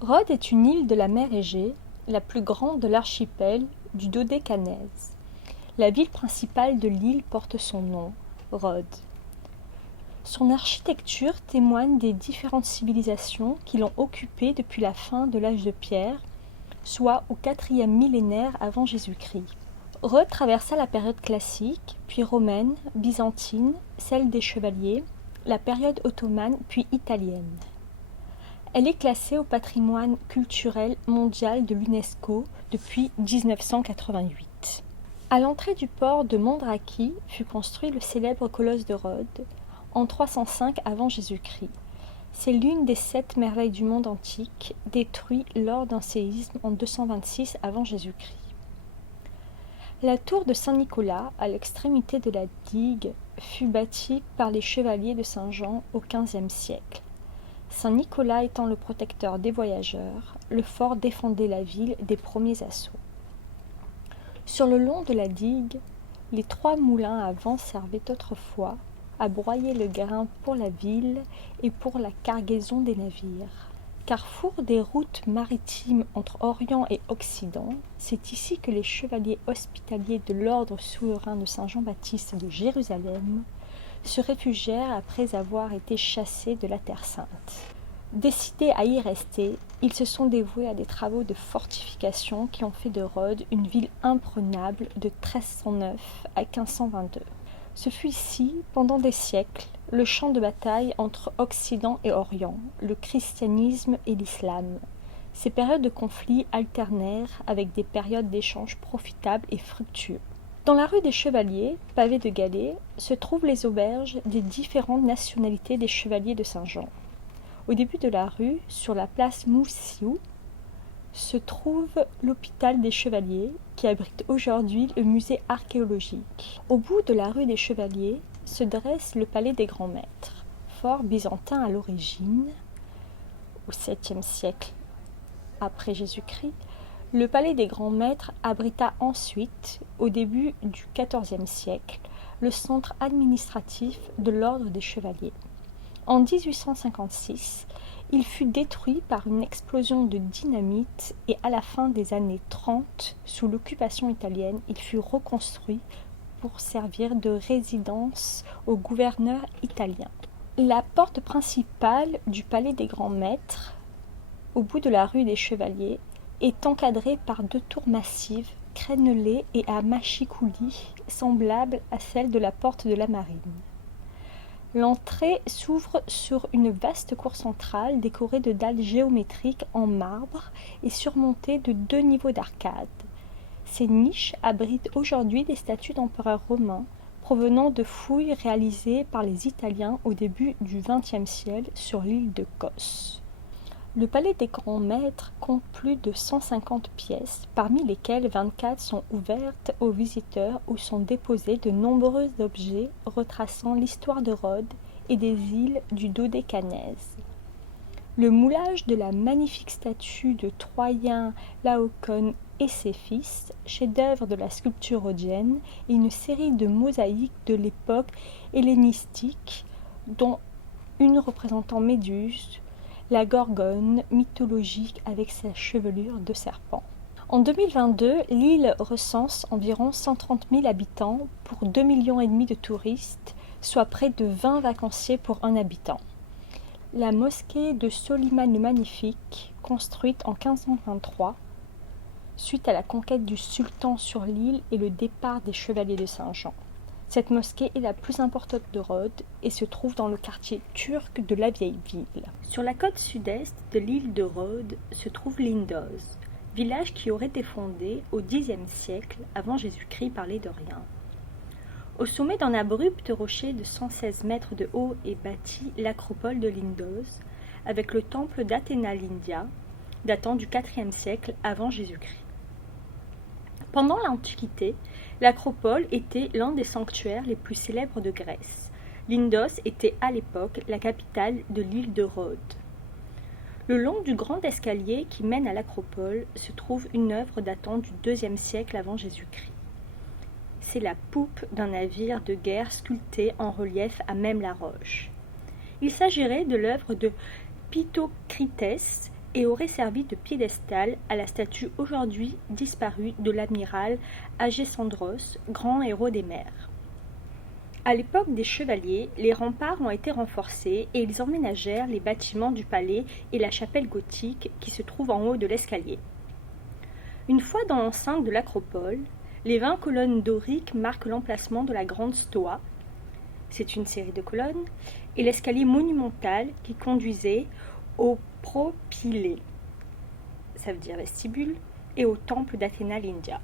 Rhodes est une île de la mer Égée, la plus grande de l'archipel du Dodécanèse. La ville principale de l'île porte son nom, Rhodes. Son architecture témoigne des différentes civilisations qui l'ont occupée depuis la fin de l'âge de pierre, soit au IVe millénaire avant Jésus-Christ. Rhodes traversa la période classique, puis romaine, byzantine, celle des chevaliers, la période ottomane, puis italienne. Elle est classée au patrimoine culturel mondial de l'UNESCO depuis 1988. À l'entrée du port de Mandraki fut construit le célèbre colosse de Rhodes en 305 avant Jésus-Christ. C'est l'une des 7 merveilles du monde antique, détruite lors d'un séisme en 226 avant Jésus-Christ. La tour de Saint-Nicolas, à l'extrémité de la digue, fut bâtie par les chevaliers de Saint-Jean au XVe siècle. Saint-Nicolas étant le protecteur des voyageurs, le fort défendait la ville des premiers assauts. Sur le long de la digue, les 3 moulins à vent servaient autrefois à broyer le grain pour la ville et pour la cargaison des navires. Carrefour des routes maritimes entre Orient et Occident, c'est ici que les chevaliers hospitaliers de l'ordre souverain de Saint-Jean-Baptiste de Jérusalem se réfugièrent après avoir été chassés de la Terre Sainte. Décidés à y rester, ils se sont dévoués à des travaux de fortification qui ont fait de Rhodes une ville imprenable de 1309 à 1522. Ce fut ici, pendant des siècles, le champ de bataille entre Occident et Orient, le christianisme et l'islam. Ces périodes de conflit alternèrent avec des périodes d'échanges profitables et fructueux. Dans la rue des Chevaliers, pavée de galets, se trouvent les auberges des différentes nationalités des chevaliers de Saint-Jean. Au début de la rue, sur la place Moussiou, se trouve l'hôpital des Chevaliers, qui abrite aujourd'hui le musée archéologique. Au bout de la rue des Chevaliers se dresse le palais des Grands Maîtres, fort byzantin à l'origine, au 7e siècle après Jésus-Christ. Le palais des Grands Maîtres abrita ensuite, au début du XIVe siècle, le centre administratif de l'ordre des Chevaliers. En 1856, il fut détruit par une explosion de dynamite et à la fin des années 30, sous l'occupation italienne, il fut reconstruit pour servir de résidence au gouverneur italien. La porte principale du palais des Grands Maîtres, au bout de la rue des Chevaliers, est encadrée par 2 tours massives, crénelées et à mâchicoulis, semblables à celles de la porte de la Marine. L'entrée s'ouvre sur une vaste cour centrale décorée de dalles géométriques en marbre et surmontée de 2 niveaux d'arcades. Ces niches abritent aujourd'hui des statues d'empereurs romains provenant de fouilles réalisées par les Italiens au début du XXe siècle sur l'île de Kos. Le palais des Grands Maîtres compte plus de 150 pièces, parmi lesquelles 24 sont ouvertes aux visiteurs où sont déposés de nombreux objets retraçant l'histoire de Rhodes et des îles du Dodécanèse. Le moulage de la magnifique statue de Troyen Laocoon et ses fils, chef-d'œuvre de la sculpture rhodienne, et une série de mosaïques de l'époque hellénistique, dont une représentant Méduse, la Gorgone mythologique avec sa chevelure de serpent. En 2022, l'île recense environ 130 000 habitants pour 2,5 millions de touristes, soit près de 20 vacanciers pour un habitant. La mosquée de Soliman le Magnifique, construite en 1523, suite à la conquête du sultan sur l'île et le départ des chevaliers de Saint-Jean. Cette mosquée est la plus importante de Rhodes et se trouve dans le quartier turc de la vieille ville. Sur la côte sud-est de l'île de Rhodes se trouve Lindos, village qui aurait été fondé au Xe siècle avant Jésus-Christ par les Doriens. Au sommet d'un abrupt rocher de 116 mètres de haut est bâtie l'acropole de Lindos, avec le temple d'Athéna Lindia, datant du IVe siècle avant Jésus-Christ. Pendant l'Antiquité, l'acropole était l'un des sanctuaires les plus célèbres de Grèce. Lindos était à l'époque la capitale de l'île de Rhodes. Le long du grand escalier qui mène à l'acropole se trouve une œuvre datant du IIe siècle avant Jésus-Christ. C'est la poupe d'un navire de guerre sculptée en relief à même la roche. Il s'agirait de l'œuvre de Pythocritès et aurait servi de piédestal à la statue aujourd'hui disparue de l'amiral Agésandros, grand héros des mers. À l'époque des chevaliers, les remparts ont été renforcés et ils emménagèrent les bâtiments du palais et la chapelle gothique qui se trouve en haut de l'escalier. Une fois dans l'enceinte de l'acropole, les 20 colonnes doriques marquent l'emplacement de la grande stoa, c'est une série de colonnes, et l'escalier monumental qui conduisait au propylée, ça veut dire vestibule, et au temple d'Athéna Lindia.